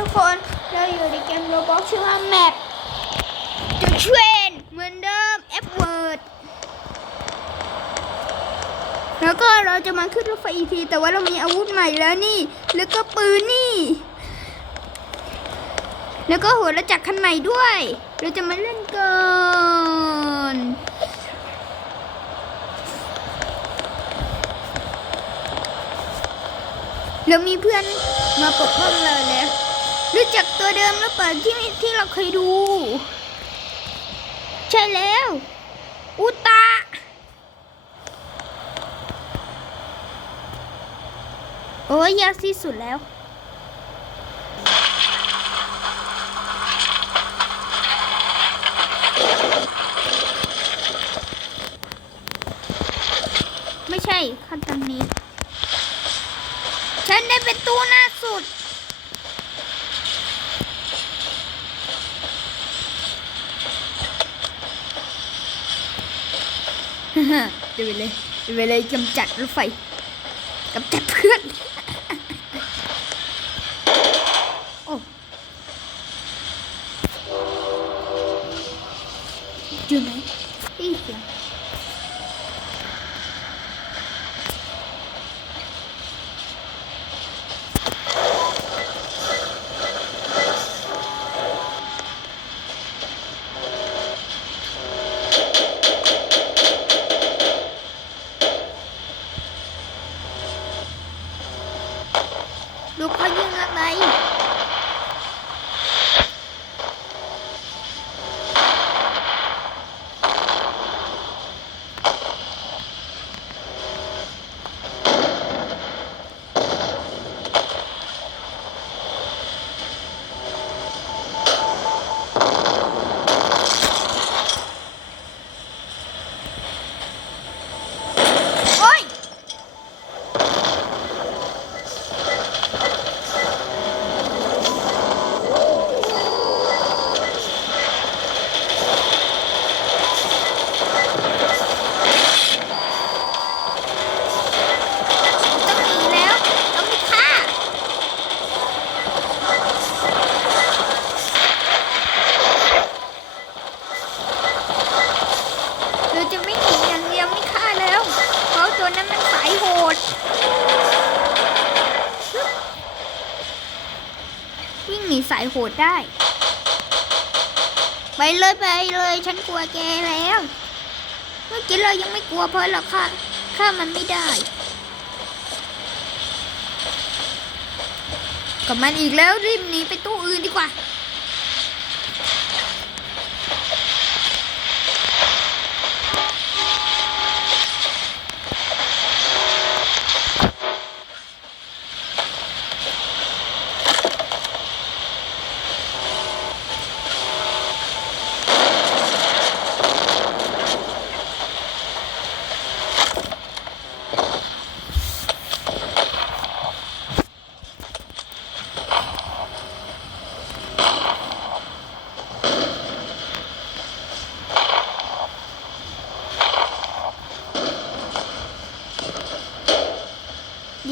ทุกคนเราอยู่ในเกมโรบอทชื่อว่าแมปจะเทรนเหมือนเดิม F word แล้วก็เราจะมาขึ้นรถไฟอีกที แต่ว่าเรามีอาวุธใหม่แล้วนี่ แล้วก็ปืนนี่ แล้วก็หัวระจักรคันใหม่ด้วย เราจะมาเล่นกันเรามีเพื่อนมาปกป้องเราแล้ว รู้จักตัวเดิมหรือเปล่าที่ที่เราเคยดู ใช่แล้ว อุตะโอ้ยยากที่สุดแล้ว ไม่ใช่ขั้นตอนนี้ ฉันได้เป็นตู้หน้าสุด จะไปเลยจะไปเลยกำจัดรถไฟกำจัดเพื่อน โอ้อยู่ไหนอีเสียง ลูกเขายิงอะไร โอ้ย ต้องหนีแล้ว ต้องมีฆ่า เราจะไม่หนีอย่างเดียวไม่ฆ่าแล้ว เพราะตัวนั้นมันสายโหด วิ่งหนีสายโหดได้ ไปเลยไปเลยฉันกลัวแกแล้ว เมื่อกี้เรายังไม่กลัวเพราะเราฆ่าฆ่ามันไม่ได้กับมันอีกแล้วรีบหนีไปตู้อื่นดีกว่า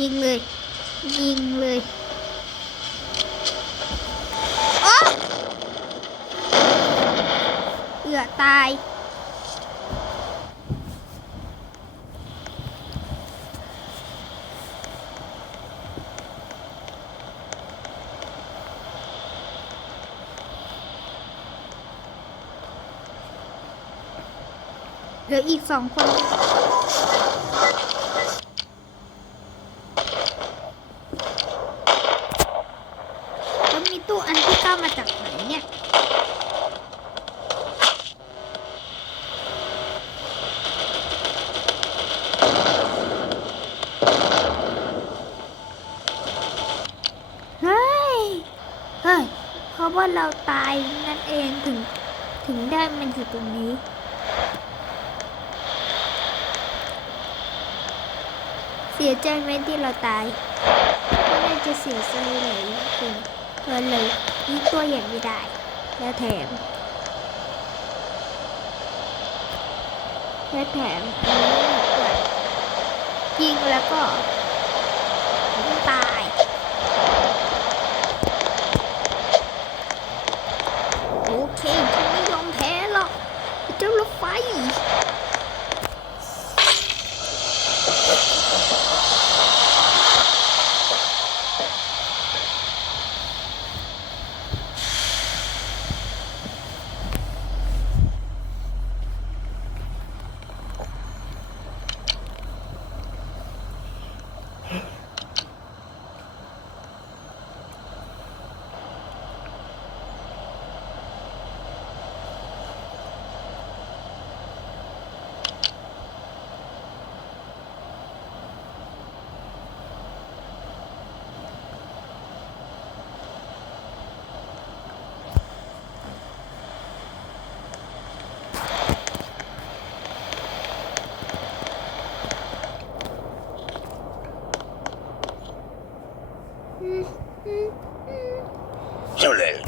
ยิงเลย ยิงเลยโอ๊ะเอือตาย เหลืออีกสองคน แล้วมีตู้อันที่เก้ามาจากไหนเนี่ย เฮ้ย เฮ้ย เพราะว่ายนั่นเองถึงถึงได้มันอยู่ตรงนี้ เสียใจไหมที่เราตายก็น่าจะเสียใจเลยคุณเพลินเลยยิงตัวอย่างไม่ได้ และแถม และแถมอันนี้หนักกว่ายิงแล้วก็ตาย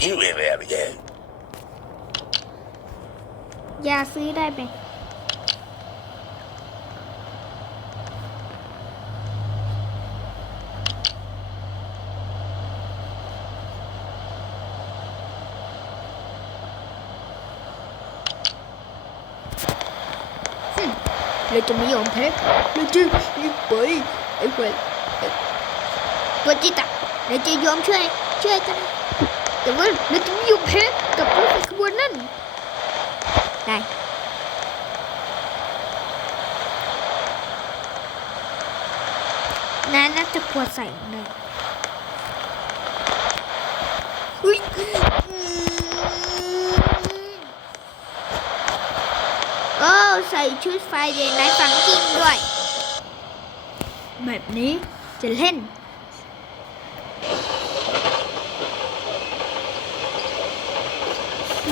you in every day. ยาซื้อได้ไหม เราจะมียอมแพ้เราจะยิ่งไปไอ้เวรปวดจิตอะเราจะยอมช่วยช่วยกัน แต่ว่าเราจะไม่ยอมแพ้กับรถไฟขบวนนั้นได้นายน่าจะกลัวใส่เลยอุ้ยโอ้ใส่ชุดไฟเดย์นายฟังกิ้งด้วย แบบนี้จะเล่น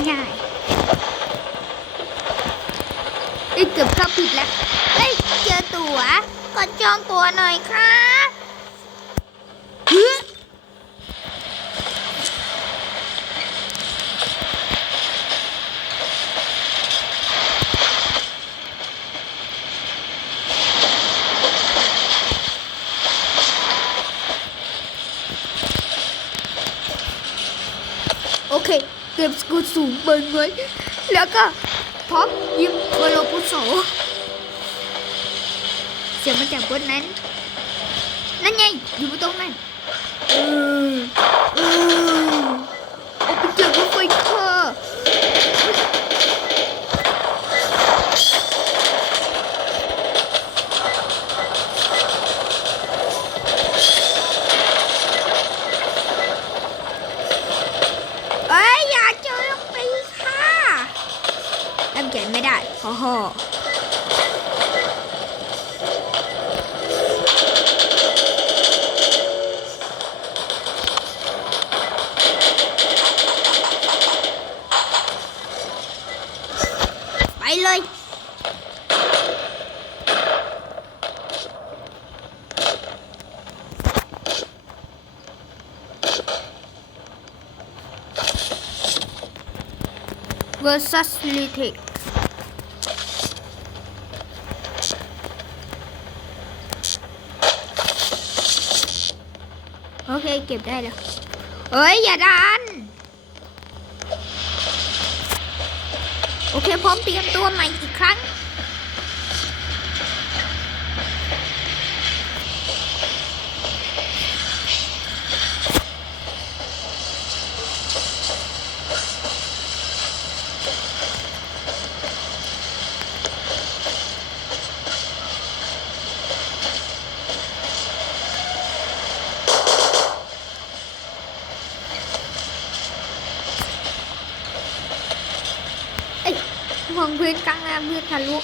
ง่ายไอ้ยเกือบเข้าผิดแล้วเฮ้ยเจอตั๋วกดจองตัวหน่อยค่ะโอเค เก็บสกูตสูงเบินไว้ แล้วก็พร้อมยิงบอลโลกุโสเสียงมาจากบนนั้น นั่นไงอยู่บนตรงนั้นเออเออ ไปเลยเวอร์ซัสลิเทค โอเคเก็บได้แล้วเอ้ยอย่าดัน โอเคพร้อมเตรียมตัวใหม่อีกครั้ง พื้นกลางน้ำพื้นทะลุ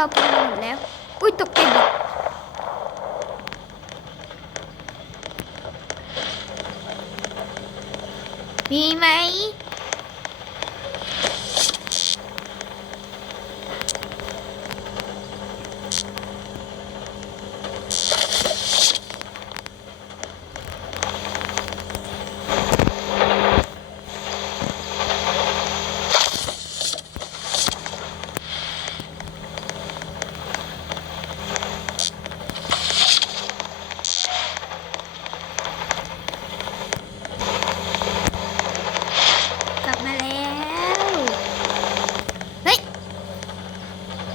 เราไปหมดแล้ว อุ้ยตกใจหมดมีไหม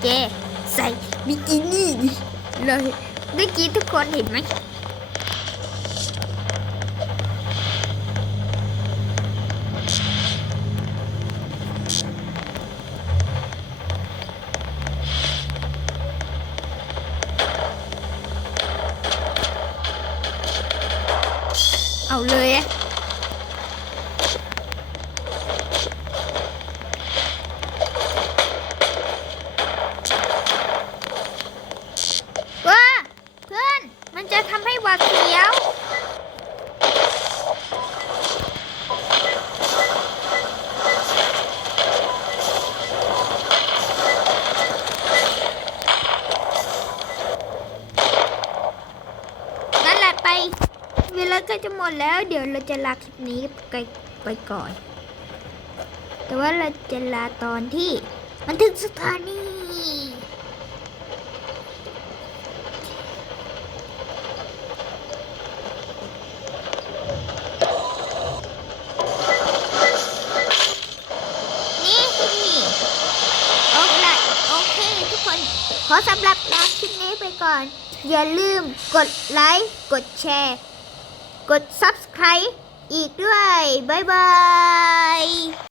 แกใส่บิกินี่เลยเมื่อกี้ทุกคนเห็นไหมเอาเลยอะ แล้วเดี๋ยวเราจะลาคลิปนี้ไปไปก่อน แต่ว่าเราจะลาตอนที่มันถึงสถานีนี่นี่โอเคทุกคนขอสำหรับลาคลิปนี้ไปก่อน อย่าลืมกดไลค์ กดแชร์ กด subscribe อีกด้วย บ๊ายบาย